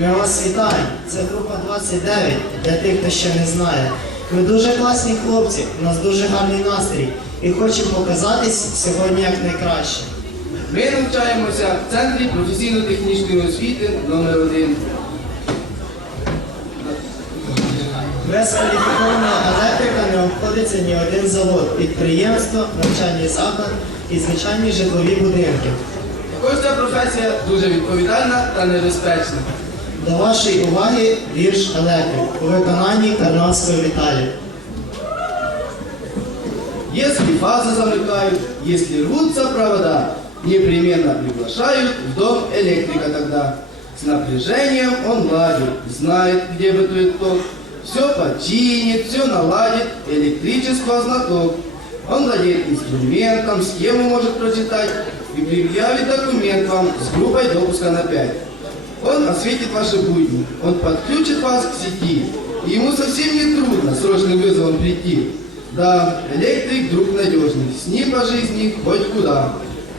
Ми вас вітаємо. Це група 29 для тих, хто ще не знає. Ми дуже класні хлопці, у нас дуже гарний настрій і хочемо показатись сьогодні як найкраще. Ми навчаємося в центрі професійно-технічної освіти номер 1 Без кваліфікованого електрика не обходиться ні один завод, підприємство, навчальний заклад і звичайні житлові будинки. Також ця професія дуже відповідальна та небезпечна. До вашої уваги вірш електрик у виконанні Карнавського Віталія. Если фазы замыкают, если рвутся провода, непременно приглашают в дом электрика тогда. С напряжением он ладит, знает, где бытует ток. Все починит, все наладит, электричество знаток. Он владеет инструментом, схему может прочитать и предъявит документ вам с группой допуска на 5. Он осветит ваши будни, он подключит вас к сети. И ему совсем не трудно срочным вызовом прийти. Да, электрик друг надежный, с ним по жизни хоть куда.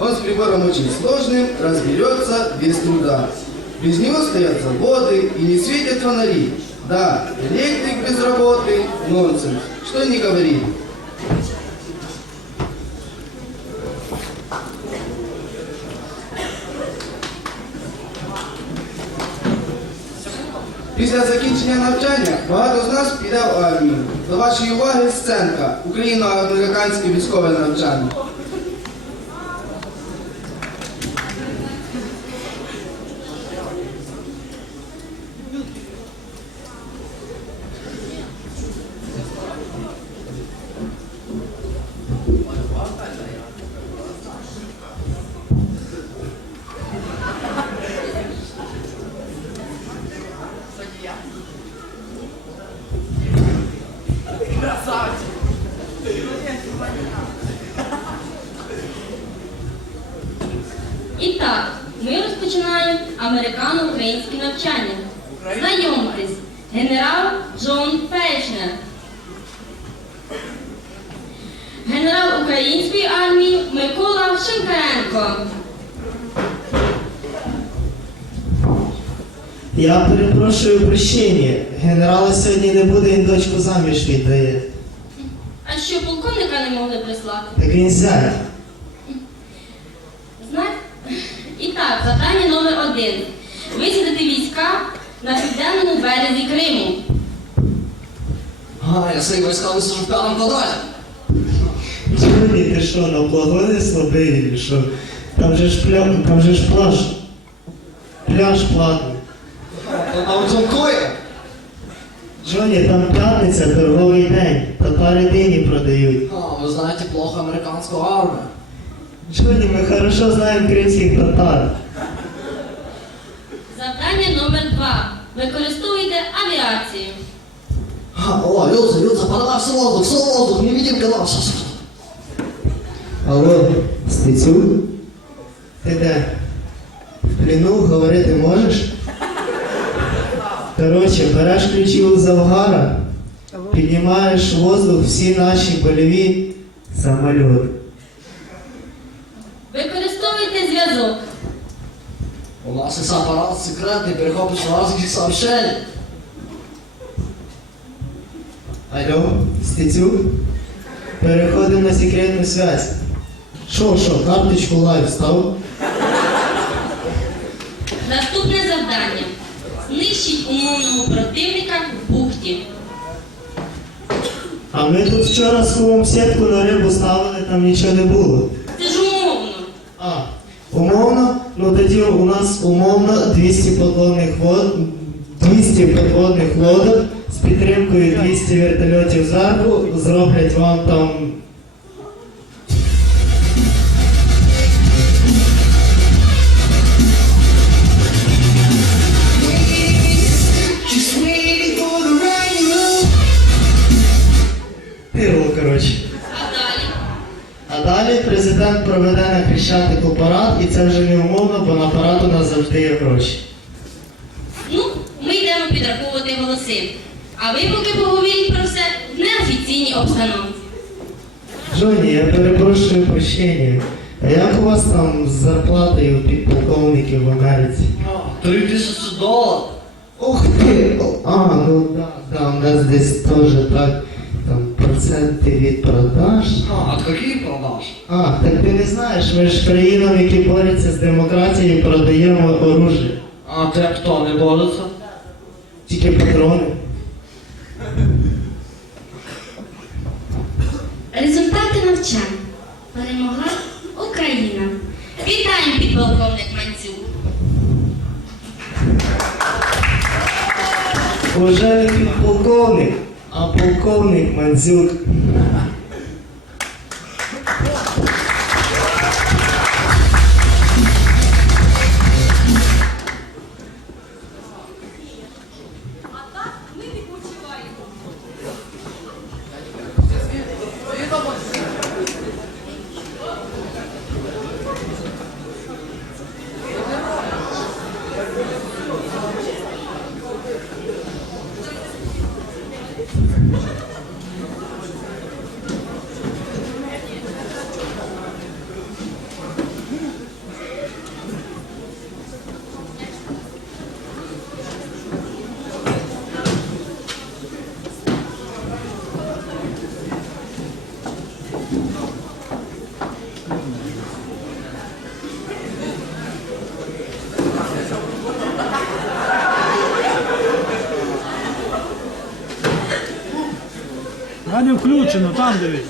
Он с прибором очень сложным разберется без труда. Без него стоят заводы и не светят фонари. Да, электрик без работы – нонсенс, что не говори. Після закінчення навчання багато з нас піде в армію. До вашої уваги сценка Україно-американське військове навчання. Я перепрошую прощення. Генерала сьогодні не буде, він дочку заміж віддає. А що полковника не могли прислати? Так він зять. Зна... І так, завдання номер один. Висадити війська на південному березі Криму. А, я свои войска высажу в пятом квадрате. Джоні, ти що, на погоди слабий, що? Там же ж пляж, там же ж пляж. Пляж платний. А он замкує. Джоні, там п'ятниця, торговий день. Татари дині продають. А, вы знаете плохо американскую армию. Джоні, ми хорошо знаємо кримських татар. Завдання номер два. Використовуйте авіацію. А, о, Люца, Люца, подавай все воздух, все воздух, не видим канал. Алло, Стецюк? Ти де? В плену говорити можеш? Коротше, береш ключі у Завгара, піднімаєш воздух всі наші больові самольоти. Використовуйте зв'язок. У нас есть аппарат секретный, перехоплюсь разных сообщений. Алло, Стецюк? Переходимо на секретну связь. Шо, шо, карточку лайв став? Наступне завдання. Знищіть противника в бухті. А ми тут вчора з кумом сітку на рибу ставили, там нічого не було. Це ж умовно. А, умовно, ну тоді у нас умовно 200 подводних вод, 200 подводних лодок з підтримкою 200 вертольотів зверху зроблять вам там. проведе на Хрещатику парад, і це вже не умовно, бо на парад у нас завжди є гроші. Ну, ми йдемо підраховувати голоси. А ви поки поговоріть про все в неофіційній обстановці. Жоні, я перепрошую прощення. А як у вас там з зарплатою підполковників в Америці? Три тисячі доларів. Ух ти! А, ну да, да, у нас десь теж так проценти від продаж. А, а який продаж? А, так ти не знаєш, ми ж країнам, які борються з демократією, продаємо оружие. А те хто не бореться? Тільки патрони. Результати навчань. Перемогла Україна. Вітаю, підполковник Мандзюк. Уважаємо підполковник. А полковник Мандзюк. не включено, там дивись.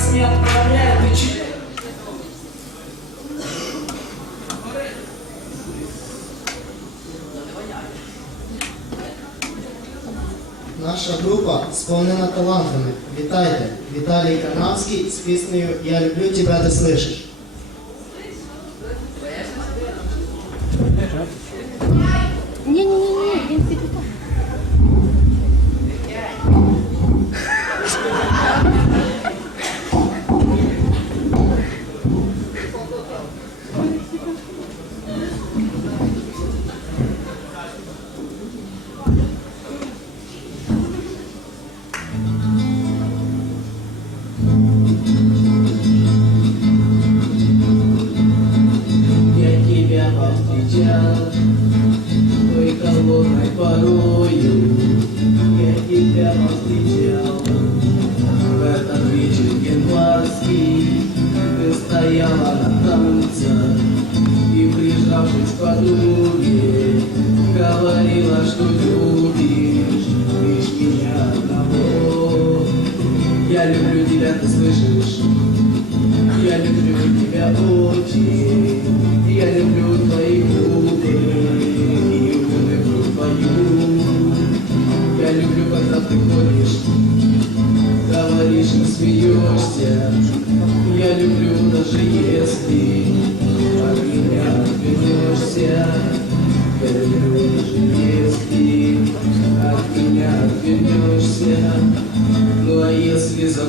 нас не отправляют учить. Наша група сповнена талантами. Вітайте! Віталій Канавський з піснею Я люблю тебе, ти слышиш.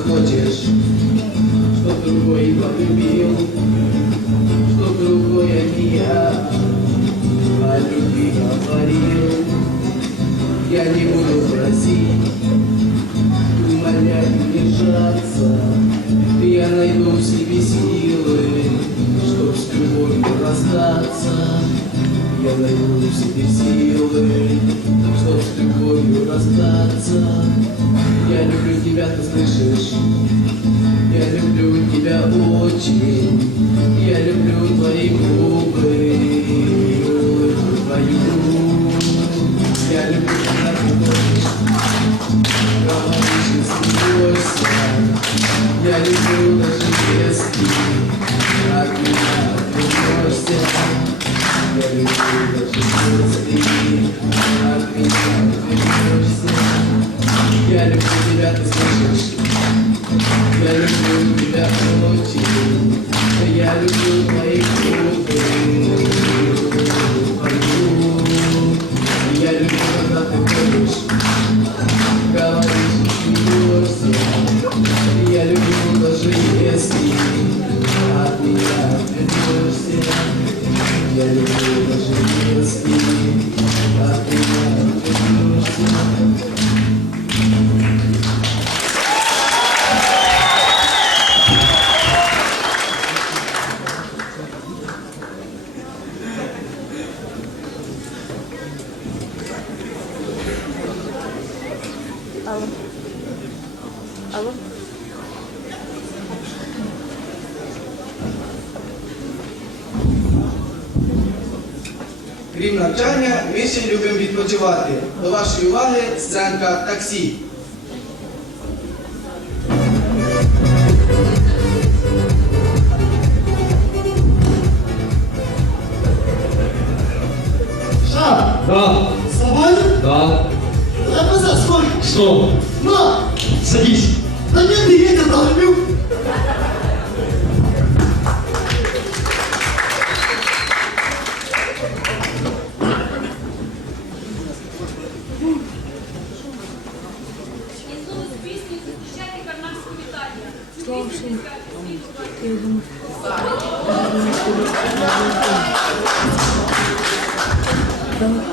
chodzisz, to tylko i baby biją. Yeah. Алло. Крім навчання, ми ще любимо відпочивати. До вашої уваги сценка таксі. Welcome.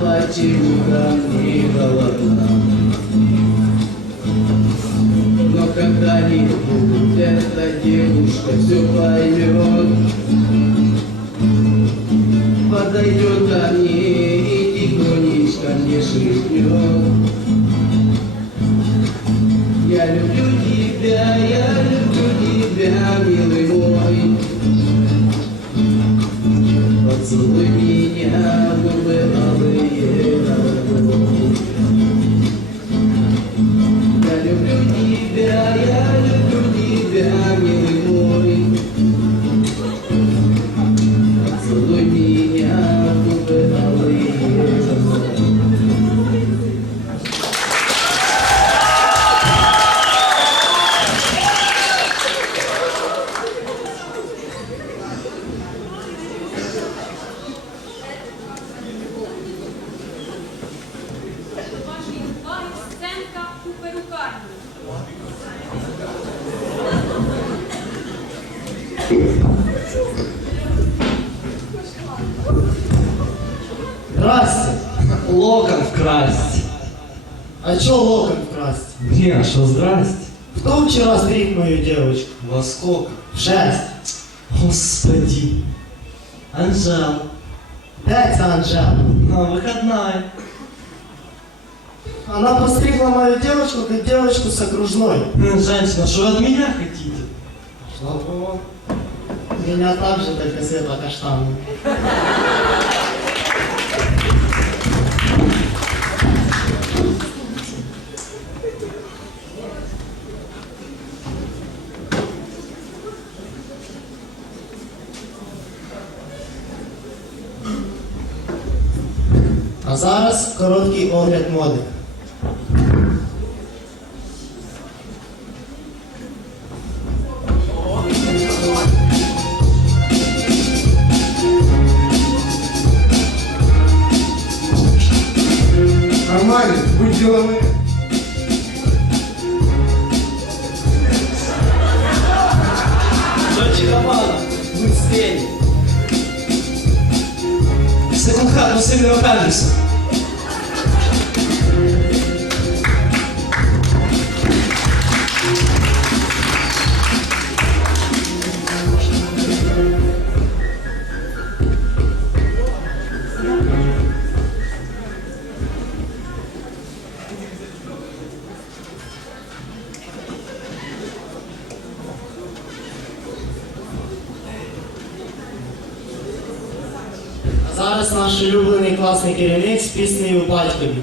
почему-то не голодна. Но когда-нибудь эта девушка все поймет, подойдет ко мне и тихонечко мне шепнет. Я люблю тебя, я люблю тебя, милый мой, поцелуй меня. Сколько? Шесть. Господи. Анжела. Де ця Анжела? На выходной. Она постригла мою девочку, как девочку с окружной. Женщина, что вы от меня хотите? Ого. Меня так же, только светло-каштанный. Зараз короткий огляд моди. Класний керівник з піснею батькові.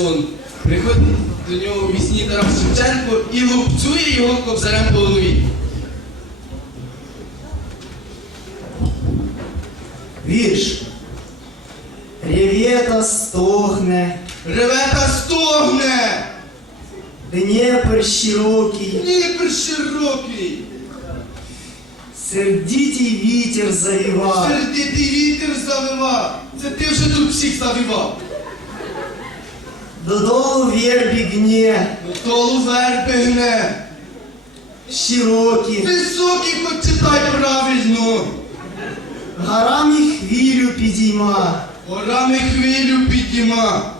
Сон. Приходить до нього у вісні Тарас Шевченко і лупцює його кобзарем по голові. Вірш. Ревета стогне, Реве та стогне! Дніпр широкий, Дніпр широкий! сердитий вітер завіва. Сердитий вітер завива! Це ти вже тут всіх завівав! Додолу вербі гне, Долу верби гне! широкі, Високий хоч читай правильно! горами хвилю підійма. Горами хвилю підійма!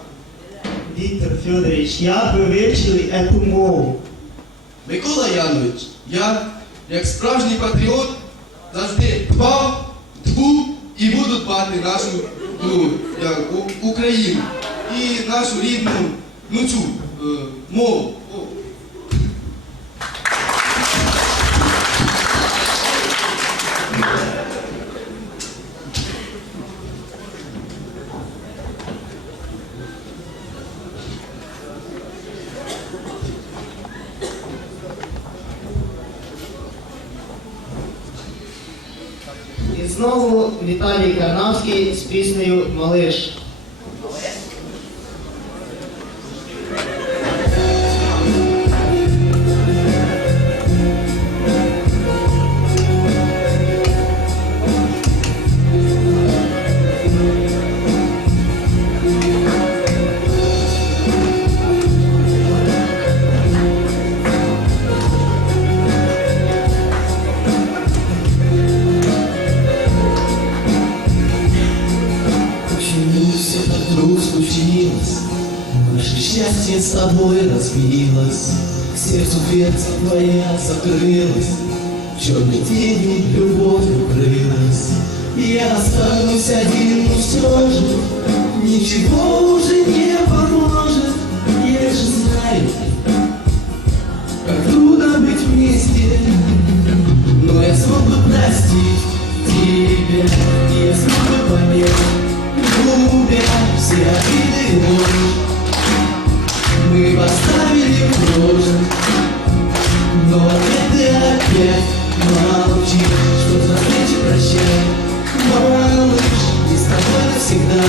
Віктор Федорович, як ви вивчили эту мову? Микола Янович, я, як справжній патріот, завжди дбав, дбу і буду дбати нашу ну, як, Україну і нашу рідну ну цю е, мову. І знову Віталій Карнавський з піснею Малиш. К сердцу дверца твоя закрылась, Черной тенью любовь укрылась. Я останусь один, но все же Ничего уже не поможет, я же знаю, Как трудно быть вместе, но я смог бы простить тебя, я смог бы понять, любя все обиды и. Мы поставили в прошлом, но ответ ты опять молчишь, что за встречи прощай, малыш, и с тобой навсегда.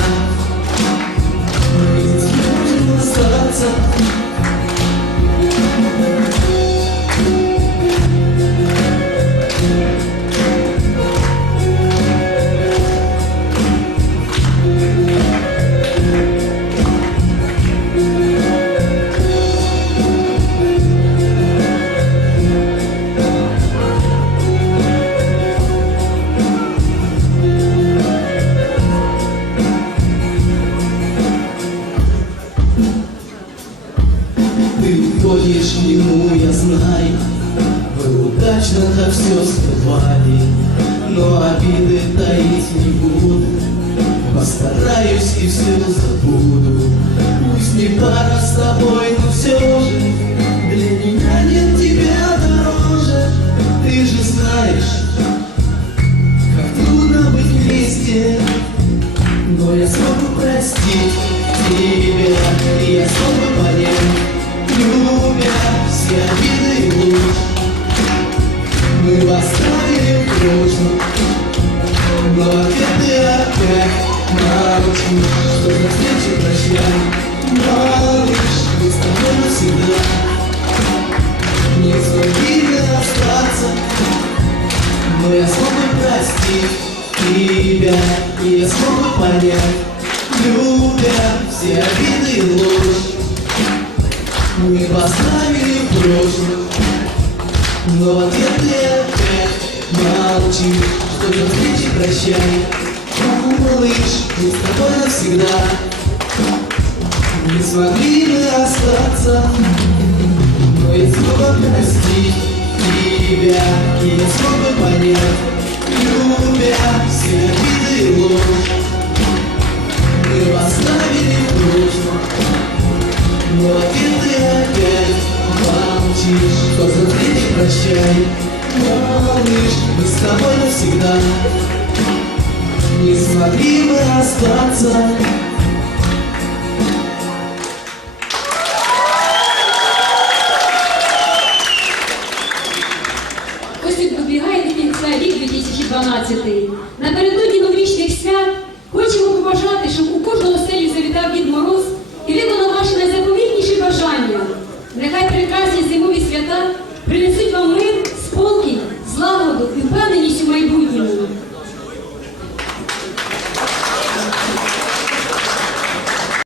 Мы не сможем остаться все обиды и. Мы восставили прошлом, но ответы опять молчим, что за встречи прощай, малыш, мы с тобой навсегда. Не смогли мы остаться, но я смог бы простить тебя, и я смог бы понять, любя все обиды и ложь. Мы поставили прошлом, но в ответ ты опять молчишь, что до встречи прощай. Малыш, мы с тобой навсегда. Не смогли мы остаться, но я бы простить тебя, и я смог бы понять, любя все обиды и ложь. Мы оставили в прошлом, но ответ лишь, кто завтра прощай. Малыш, мы с тобой навсегда. Не смогли мы расстаться.